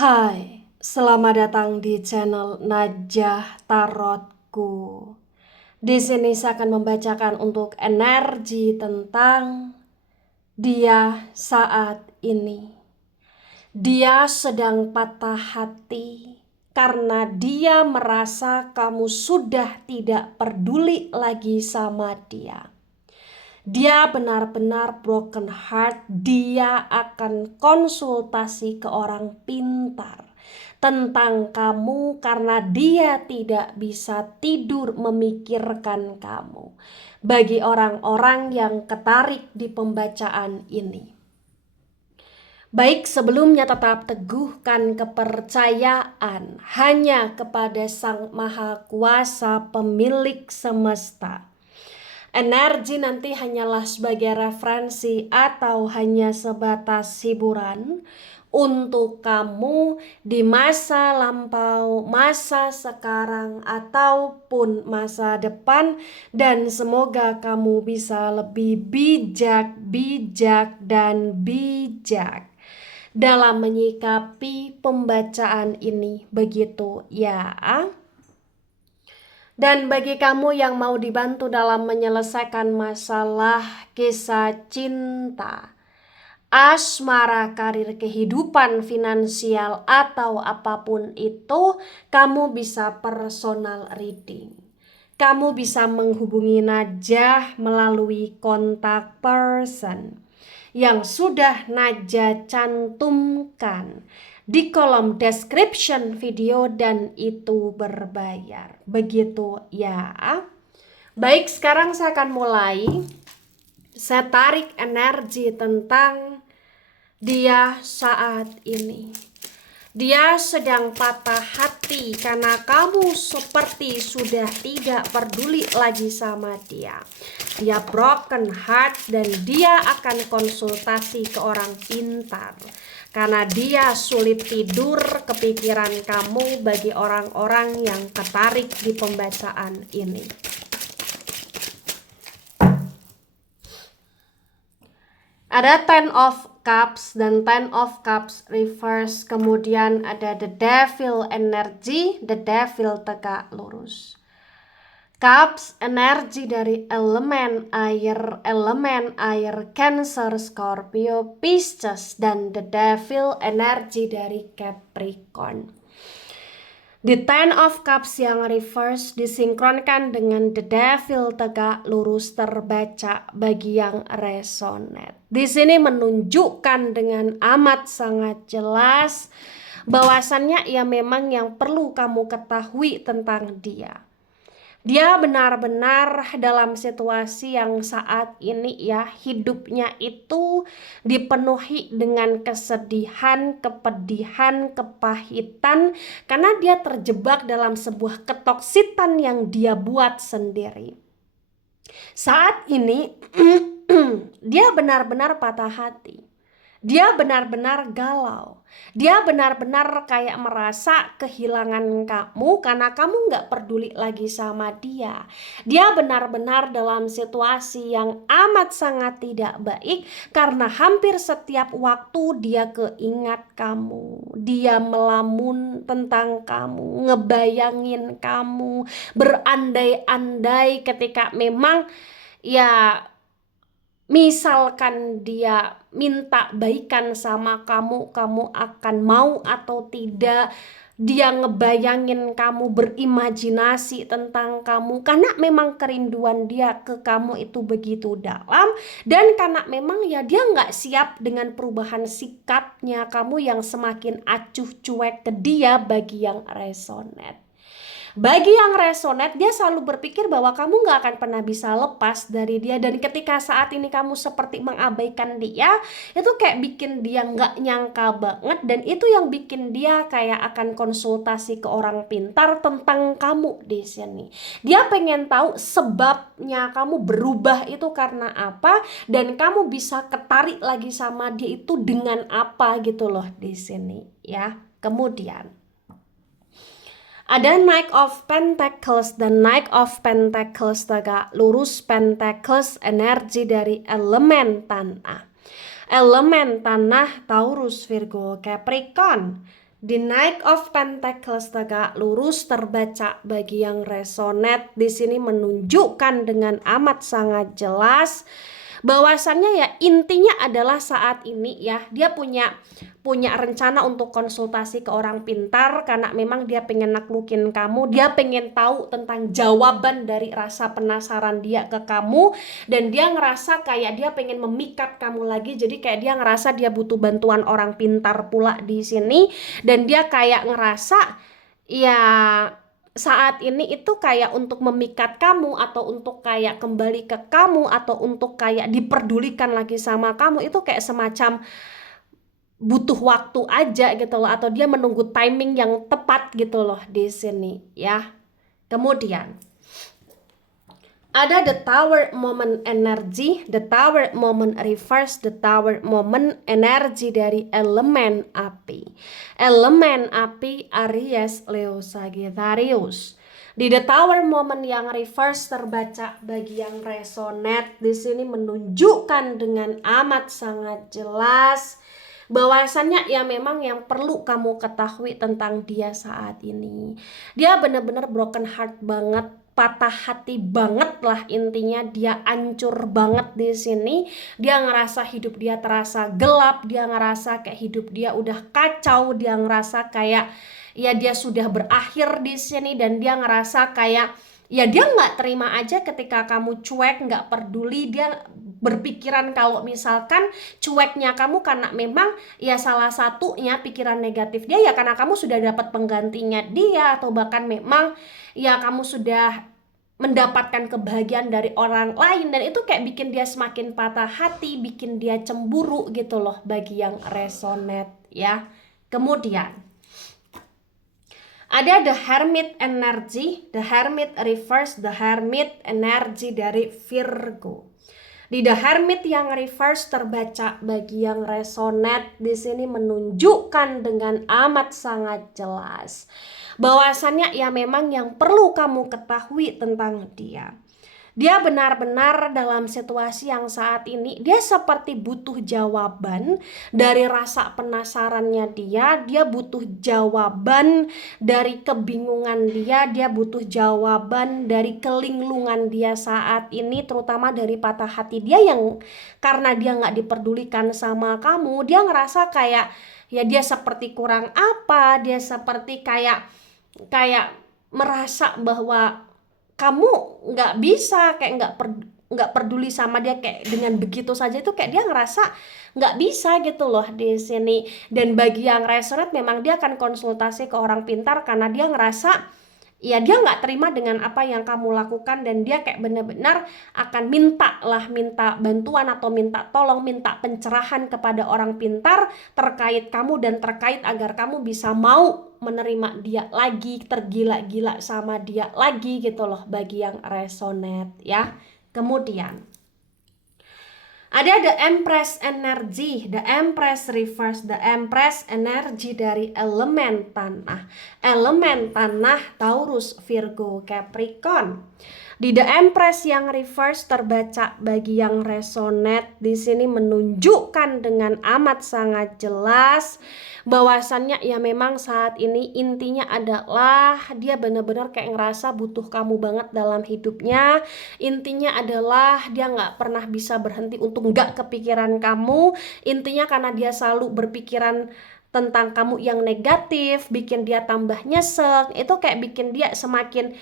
Hai, selamat datang di channel Najah Tarotku. Di sini saya akan membacakan untuk energi tentang dia saat ini. Dia sedang patah hati karena dia merasa kamu sudah tidak peduli lagi sama dia. Dia benar-benar broken heart. Dia akan konsultasi ke orang pintar tentang kamu karena dia tidak bisa tidur memikirkan kamu. Bagi orang-orang yang ketarik di pembacaan ini, baik, sebelumnya tetap teguhkan kepercayaan hanya kepada Sang Maha Kuasa pemilik semesta. Energi nanti hanyalah sebagai referensi atau hanya sebatas hiburan untuk kamu di masa lampau, masa sekarang, ataupun masa depan. Dan semoga kamu bisa lebih bijak dan bijak dalam menyikapi pembacaan ini, begitu ya. Dan bagi kamu yang mau dibantu dalam menyelesaikan masalah kisah cinta, asmara, karir, kehidupan finansial, atau apapun itu, kamu bisa personal reading. Kamu bisa menghubungi Najah melalui kontak person yang sudah Najah cantumkan di kolom description video, dan itu berbayar. Begitu ya. Baik, sekarang saya akan mulai. Saya tarik energi tentang dia saat ini. Dia sedang patah hati karena kamu seperti sudah tidak peduli lagi sama dia. Dia broken heart dan dia akan konsultasi ke orang pintar karena dia sulit tidur kepikiran kamu. Bagi orang-orang yang tertarik di pembacaan ini, ada Ten of Cups dan Ten of Cups reverse. Kemudian ada The Devil energy, The Devil tegak lurus. Cups energi dari elemen air Cancer, Scorpio, Pisces, dan The Devil energi dari Capricorn. The Ten of Cups yang reverse disinkronkan dengan The Devil tegak lurus terbaca bagi yang resonate. Di sini menunjukkan dengan amat sangat jelas bahwasannya ia memang yang perlu kamu ketahui tentang dia. Dia benar-benar dalam situasi yang saat ini ya, hidupnya itu dipenuhi dengan kesedihan, kepedihan, kepahitan karena dia terjebak dalam sebuah ketoksitan yang dia buat sendiri. Saat ini dia benar-benar patah hati. Dia benar-benar galau. Dia benar-benar kayak merasa kehilangan kamu karena kamu gak peduli lagi sama dia. Dia benar-benar dalam situasi yang amat sangat tidak baik karena hampir setiap waktu dia keingat kamu. Dia melamun tentang kamu, ngebayangin kamu, berandai-andai ketika memang ya misalkan dia minta baikan sama kamu, kamu akan mau atau tidak. Dia ngebayangin kamu, berimajinasi tentang kamu karena memang kerinduan dia ke kamu itu begitu dalam. Dan karena memang ya dia nggak siap dengan perubahan sikapnya kamu yang semakin acuh cuek ke dia. Bagi yang resonate, dia selalu berpikir bahwa kamu gak akan pernah bisa lepas dari dia. Dan ketika saat ini kamu seperti mengabaikan dia, itu kayak bikin dia gak nyangka banget. Dan itu yang bikin dia kayak akan konsultasi ke orang pintar tentang kamu di sini. Dia pengen tahu sebabnya kamu berubah itu karena apa, dan kamu bisa ketarik lagi sama dia itu dengan apa gitu loh di sini ya. Kemudian ada Knight of Pentacles dan Knight of Pentacles tegak lurus. Pentacles energi dari elemen tanah. Elemen tanah Taurus, Virgo, Capricorn. The Knight of Pentacles tegak lurus terbaca bagi yang resonate di sini menunjukkan dengan amat sangat jelas bahwasannya ya intinya adalah saat ini ya dia punya rencana untuk konsultasi ke orang pintar karena memang dia pengen naklukin kamu, dia pengen tahu tentang jawaban dari rasa penasaran dia ke kamu, dan dia ngerasa kayak dia pengen memikat kamu lagi, jadi kayak dia ngerasa dia butuh bantuan orang pintar pula di sini, dan dia kayak ngerasa ya saat ini itu kayak untuk memikat kamu atau untuk kayak kembali ke kamu atau untuk kayak diperdulikan lagi sama kamu, itu kayak semacam butuh waktu aja gitu loh, atau dia menunggu timing yang tepat gitu loh di sini ya. Kemudian ada the Tower moment energy, the Tower moment reverse, the Tower moment energi dari elemen api. Elemen api Aries, Leo, Sagittarius. Di the Tower moment yang reverse terbaca bagi yang resonate di sini menunjukkan dengan amat sangat jelas bahwasannya ya memang yang perlu kamu ketahui tentang dia saat ini. Dia benar-benar broken heart banget, patah hati banget lah intinya, dia hancur banget di sini. Dia ngerasa hidup dia terasa gelap, dia ngerasa kayak hidup dia udah kacau, dia ngerasa kayak ya dia sudah berakhir di sini, dan dia ngerasa kayak ya dia nggak terima aja ketika kamu cuek, nggak peduli. Dia berpikiran kalau misalkan cueknya kamu karena memang ya salah satunya pikiran negatif dia ya karena kamu sudah dapat penggantinya dia, atau bahkan memang ya kamu sudah mendapatkan kebahagiaan dari orang lain, dan itu kayak bikin dia semakin patah hati, bikin dia cemburu gitu loh bagi yang resonate ya. Kemudian ada the Hermit energy, the Hermit reverse, the Hermit energi dari Virgo. Di the Hermit yang reverse terbaca bagi yang resonate di sini menunjukkan dengan amat sangat jelas bahwasannya ya memang yang perlu kamu ketahui tentang dia. Dia benar-benar dalam situasi yang saat ini dia seperti butuh jawaban dari rasa penasarannya dia butuh jawaban dari kebingungan dia butuh jawaban dari kelinglungan dia saat ini, terutama dari patah hati dia yang karena dia nggak diperdulikan sama kamu, dia ngerasa kayak ya dia seperti kurang apa, dia seperti kayak merasa bahwa kamu nggak bisa, kayak nggak peduli sama dia, kayak dengan begitu saja itu kayak dia ngerasa nggak bisa gitu loh di sini. Dan bagi yang resonate memang dia akan konsultasi ke orang pintar karena dia ngerasa ya dia nggak terima dengan apa yang kamu lakukan, dan dia kayak benar-benar akan minta bantuan atau minta tolong, minta pencerahan kepada orang pintar terkait kamu dan terkait agar kamu bisa mau menerima dia lagi, tergila-gila sama dia lagi gitu loh bagi yang resonate ya. Kemudian ada the Empress energy, the Empress reverse, the Empress energi dari elemen tanah. Elemen tanah Taurus, Virgo, Capricorn. Di the Empress yang reverse terbaca bagi yang resonate di sini menunjukkan dengan amat sangat jelas bahwasannya ya memang saat ini intinya adalah dia benar-benar kayak ngerasa butuh kamu banget dalam hidupnya. Intinya adalah dia nggak pernah bisa berhenti untuk nggak kepikiran kamu. Intinya karena dia selalu berpikiran tentang kamu yang negatif, bikin dia tambah nyesek, itu kayak bikin dia semakin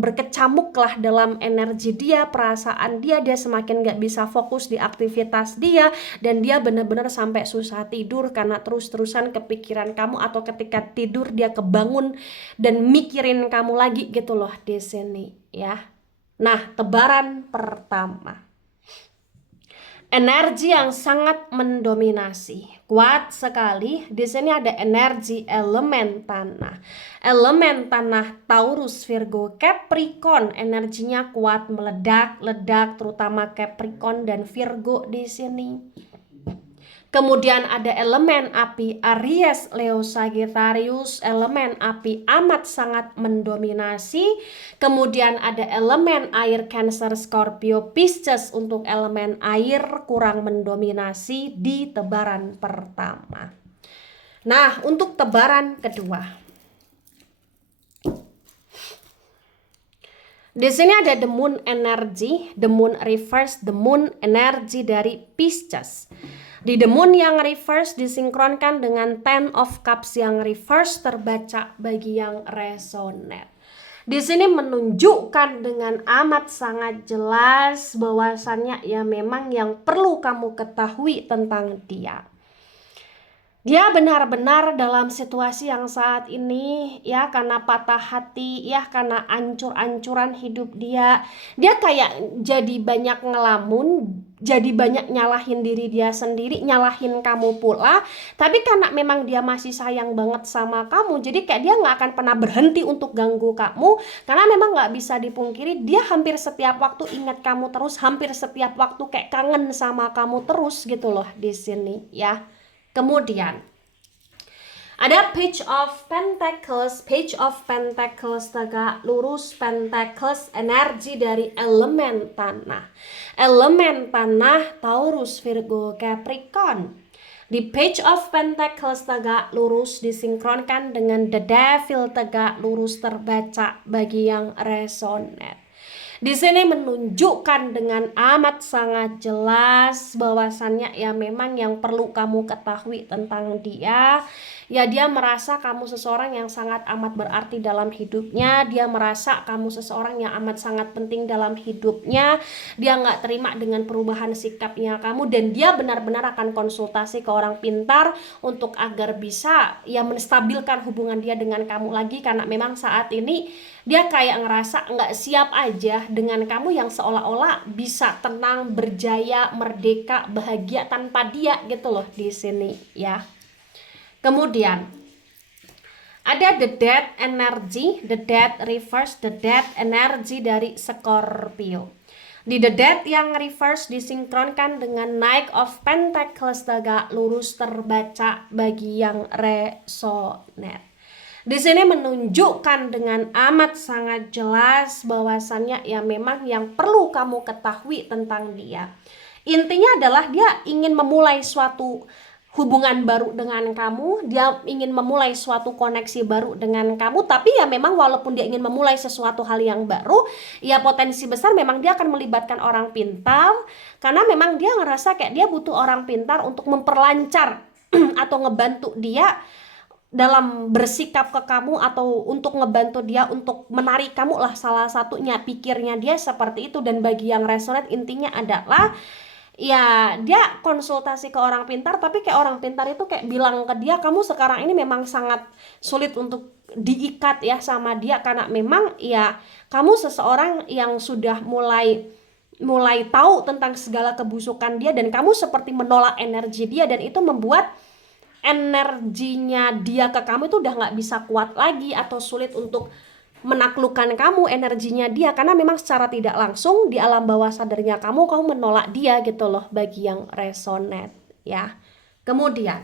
berkecamuk lah dalam energi dia, perasaan dia semakin gak bisa fokus di aktivitas dia, dan dia benar-benar sampai susah tidur karena terus-terusan kepikiran kamu, atau ketika tidur dia kebangun dan mikirin kamu lagi gitu loh di sini ya. Nah, tebaran pertama, energi yang sangat mendominasi, kuat sekali. Di sini ada energi elemen tanah. Elemen tanah Taurus, Virgo, Capricorn, energinya kuat, meledak-ledak, terutama Capricorn dan Virgo di sini. Kemudian ada elemen api Aries, Leo, Sagittarius, elemen api amat sangat mendominasi. Kemudian ada elemen air Cancer, Scorpio, Pisces untuk elemen air kurang mendominasi di tebaran pertama. Nah, untuk tebaran kedua. Di sini ada the moon energy, the moon reverse, the moon energy dari Pisces. Di the moon yang reverse disinkronkan dengan ten of cups yang reverse terbaca bagi yang resonate. Di sini menunjukkan dengan amat sangat jelas bahwasannya ya memang yang perlu kamu ketahui tentang dia. Dia benar-benar dalam situasi yang saat ini ya karena patah hati ya karena ancur-ancuran hidup dia kayak jadi banyak ngelamun, jadi banyak nyalahin diri dia sendiri, nyalahin kamu pula. Tapi karena memang dia masih sayang banget sama kamu, jadi kayak dia nggak akan pernah berhenti untuk ganggu kamu, karena memang nggak bisa dipungkiri dia hampir setiap waktu ingat kamu terus, hampir setiap waktu kayak kangen sama kamu terus gitu loh di sini ya. Kemudian ada Page of Pentacles tegak lurus Pentacles energi dari elemen tanah. Elemen tanah Taurus, Virgo, Capricorn. Di Page of Pentacles tegak lurus disinkronkan dengan The Devil tegak lurus terbaca bagi yang resonate. Di sini menunjukkan dengan amat sangat jelas bahwasannya ya memang yang perlu kamu ketahui tentang dia. Ya dia merasa kamu seseorang yang sangat amat berarti dalam hidupnya. Dia merasa kamu seseorang yang amat sangat penting dalam hidupnya. Dia nggak terima dengan perubahan sikapnya kamu. Dan dia benar-benar akan konsultasi ke orang pintar untuk agar bisa ya menstabilkan hubungan dia dengan kamu lagi. Karena memang saat ini dia kayak ngerasa nggak siap aja dengan kamu yang seolah-olah bisa tenang, berjaya, merdeka, bahagia tanpa dia gitu loh di sini ya. Kemudian ada the death energy, the death reverse, the death energy dari Scorpio. Di the death yang reverse disinkronkan dengan Knight of Pentacles tegak lurus terbaca bagi yang resonate. Di sini menunjukkan dengan amat sangat jelas bahwasannya ya memang yang perlu kamu ketahui tentang dia. Intinya adalah dia ingin memulai suatu hubungan baru dengan kamu, dia ingin memulai suatu koneksi baru dengan kamu, tapi ya memang walaupun dia ingin memulai sesuatu hal yang baru, ya potensi besar memang dia akan melibatkan orang pintar, karena memang dia ngerasa kayak dia butuh orang pintar untuk memperlancar atau ngebantu dia dalam bersikap ke kamu atau untuk ngebantu dia untuk menarik kamu lah, salah satunya pikirnya dia seperti itu. Dan bagi yang resonate intinya adalah ya dia konsultasi ke orang pintar, tapi kayak orang pintar itu kayak bilang ke dia kamu sekarang ini memang sangat sulit untuk diikat ya sama dia, karena memang ya kamu seseorang yang sudah mulai tahu tentang segala kebusukan dia dan kamu seperti menolak energi dia, dan itu membuat energinya dia ke kamu itu udah nggak bisa kuat lagi atau sulit untuk menaklukkan kamu energinya dia, karena memang secara tidak langsung di alam bawah sadarnya kamu menolak dia gitu loh bagi yang resonate ya. Kemudian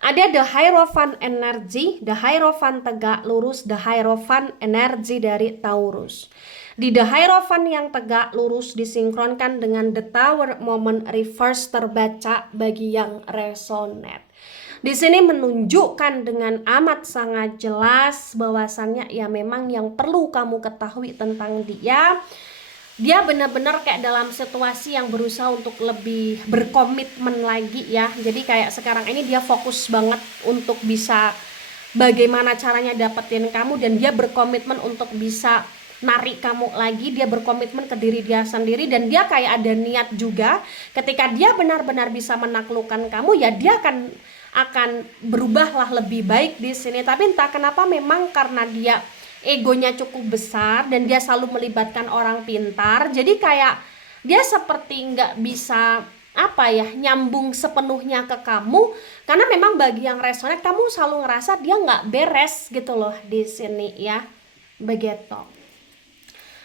ada the Hierophant energy, the Hierophant tegak lurus, the Hierophant energi dari Taurus. Di the Hierophant yang tegak lurus disinkronkan dengan the Tower moment reverse terbaca bagi yang resonate. Di sini menunjukkan dengan amat sangat jelas bahwasannya ya memang yang perlu kamu ketahui tentang dia. Dia benar-benar kayak dalam situasi yang berusaha untuk lebih berkomitmen lagi ya. Jadi kayak sekarang ini dia fokus banget untuk bisa bagaimana caranya dapetin kamu, dan dia berkomitmen untuk bisa narik kamu lagi. Dia berkomitmen ke diri dia sendiri, dan dia kayak ada niat juga ketika dia benar-benar bisa menaklukkan kamu ya dia akan berubahlah lebih baik di sini. Tapi entah kenapa memang karena dia egonya cukup besar dan dia selalu melibatkan orang pintar, jadi kayak dia seperti nggak bisa nyambung sepenuhnya ke kamu, karena memang bagi yang resonate kamu selalu ngerasa dia nggak beres gitu loh di sini ya. Begitu.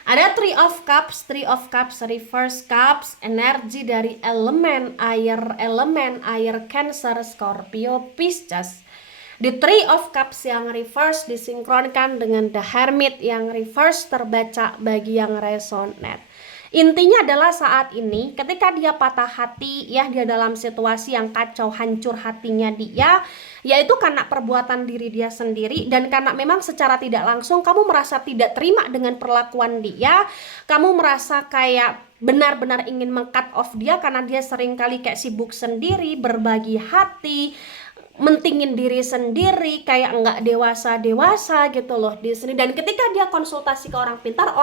Ada Three of Cups reverse cups energi dari elemen air Cancer, Scorpio, Pisces. The Three of Cups yang reverse disinkronkan dengan The Hermit yang reverse terbaca bagi yang resonate. Intinya adalah saat ini ketika dia patah hati ya, dia dalam situasi yang kacau, hancur hatinya dia, yaitu karena perbuatan diri dia sendiri, dan karena memang secara tidak langsung kamu merasa tidak terima dengan perlakuan dia, kamu merasa kayak benar-benar ingin meng-cut off dia karena dia seringkali kayak sibuk sendiri, berbagi hati, mentingin diri sendiri, kayak nggak dewasa gitu loh di sini. Dan ketika dia konsultasi ke orang pintar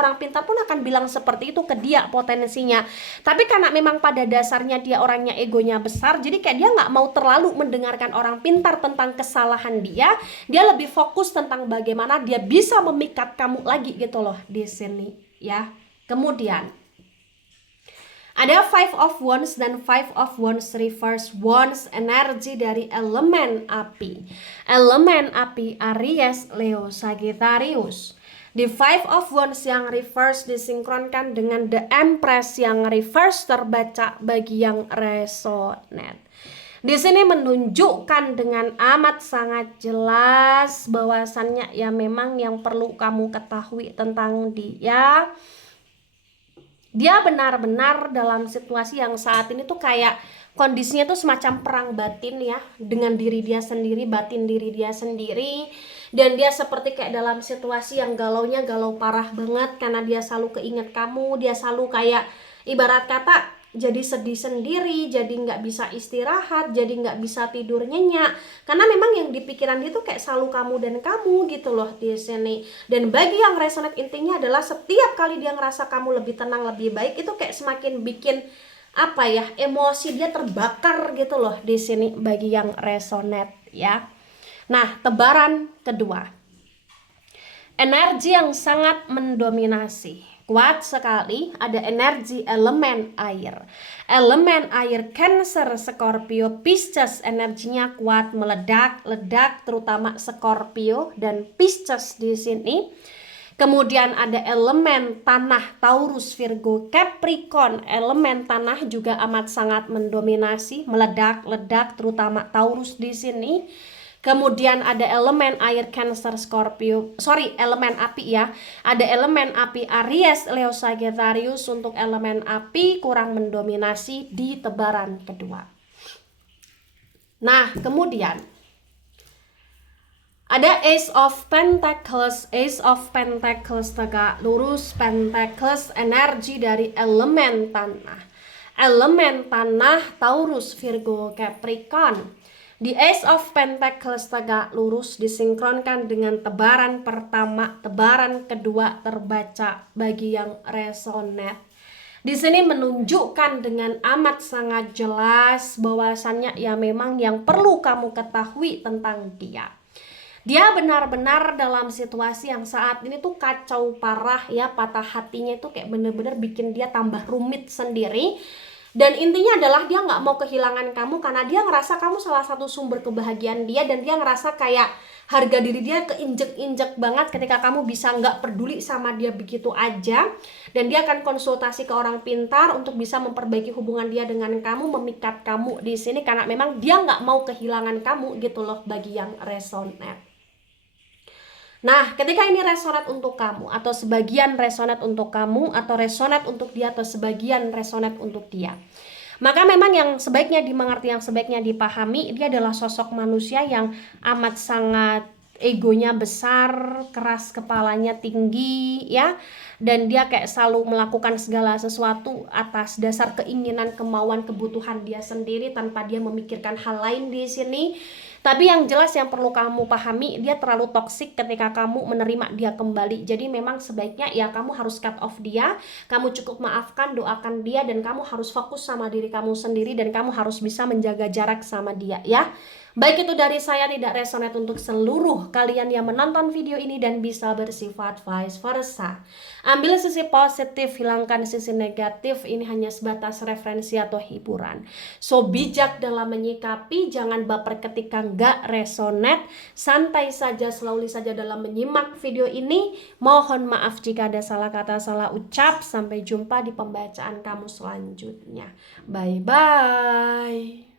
pun akan bilang seperti itu ke dia potensinya. Tapi karena memang pada dasarnya dia orangnya egonya besar, jadi kayak dia nggak mau terlalu mendengarkan orang pintar tentang kesalahan dia lebih fokus tentang bagaimana dia bisa memikat kamu lagi gitu loh di sini ya. Kemudian ada Five of Wands, dan Five of Wands reverse wands energi dari elemen api. Elemen api Aries, Leo, Sagittarius. Di Five of Wands yang reverse disinkronkan dengan The Empress yang reverse terbaca bagi yang resonate. Di sini menunjukkan dengan amat sangat jelas bahwasannya ya memang yang perlu kamu ketahui tentang dia benar-benar dalam situasi yang saat ini tuh kayak kondisinya tuh semacam perang batin ya, dengan diri dia sendiri, batin diri dia sendiri. Dan dia seperti kayak dalam situasi yang galaunya galau parah banget karena dia selalu keinget kamu, dia selalu kayak ibarat kata jadi sedih sendiri, jadi nggak bisa istirahat, jadi nggak bisa tidur nyenyak, karena memang yang di pikiran dia tuh kayak selalu kamu dan kamu gitu loh di sini. Dan bagi yang resonate, intinya adalah setiap kali dia ngerasa kamu lebih tenang, lebih baik, itu kayak semakin bikin apa ya, emosi dia terbakar gitu loh di sini bagi yang resonate ya. Nah, tebaran kedua, energi yang sangat mendominasi, kuat sekali, ada energi elemen air. Elemen air Cancer, Scorpio, Pisces, energinya kuat, meledak-ledak, terutama Scorpio dan Pisces di sini. Kemudian ada elemen tanah Taurus, Virgo, Capricorn. Elemen tanah juga amat sangat mendominasi, meledak-ledak, terutama Taurus di sini. Kemudian ada elemen air Cancer, Scorpio, elemen api ya. Ada elemen api Aries, Leo, Sagittarius. Untuk elemen api kurang mendominasi di tebaran kedua. Nah, kemudian ada Ace of Pentacles. Ace of Pentacles tegak lurus, Pentacles energi dari elemen tanah. Elemen tanah Taurus, Virgo, Capricorn. Di Ace of Pentacles tegak lurus disinkronkan dengan tebaran pertama, tebaran kedua terbaca bagi yang resonate. Di sini menunjukkan dengan amat sangat jelas bahwasannya ya memang yang perlu kamu ketahui tentang dia. Dia benar-benar dalam situasi yang saat ini tuh kacau parah ya, patah hatinya itu kayak bener-bener bikin dia tambah rumit sendiri. Dan intinya adalah dia nggak mau kehilangan kamu karena dia ngerasa kamu salah satu sumber kebahagiaan dia, dan dia ngerasa kayak harga diri dia keinjek-injek banget ketika kamu bisa nggak peduli sama dia begitu aja. Dan dia akan konsultasi ke orang pintar untuk bisa memperbaiki hubungan dia dengan kamu, memikat kamu di sini karena memang dia nggak mau kehilangan kamu gitu loh bagi yang resonate. Nah, ketika ini resonate untuk kamu, atau sebagian resonate untuk kamu, atau resonate untuk dia, atau sebagian resonate untuk dia, maka memang yang sebaiknya dimengerti, yang sebaiknya dipahami, dia adalah sosok manusia yang amat sangat egonya besar, keras kepalanya tinggi ya, dan dia kayak selalu melakukan segala sesuatu atas dasar keinginan, kemauan, kebutuhan dia sendiri tanpa dia memikirkan hal lain di sini. Tapi yang jelas yang perlu kamu pahami, dia terlalu toksik ketika kamu menerima dia kembali. Jadi memang sebaiknya ya kamu harus cut off dia, kamu cukup maafkan, doakan dia, dan kamu harus fokus sama diri kamu sendiri, dan kamu harus bisa menjaga jarak sama dia ya. Baik, itu dari saya, tidak resonate untuk seluruh kalian yang menonton video ini dan bisa bersifat vice versa. Ambil sisi positif, hilangkan sisi negatif, ini hanya sebatas referensi atau hiburan. So, bijak dalam menyikapi, jangan baper ketika nggak resonate, santai saja, slowly saja dalam menyimak video ini. Mohon maaf jika ada salah kata, salah ucap. Sampai jumpa di pembacaan kamu selanjutnya. Bye-bye.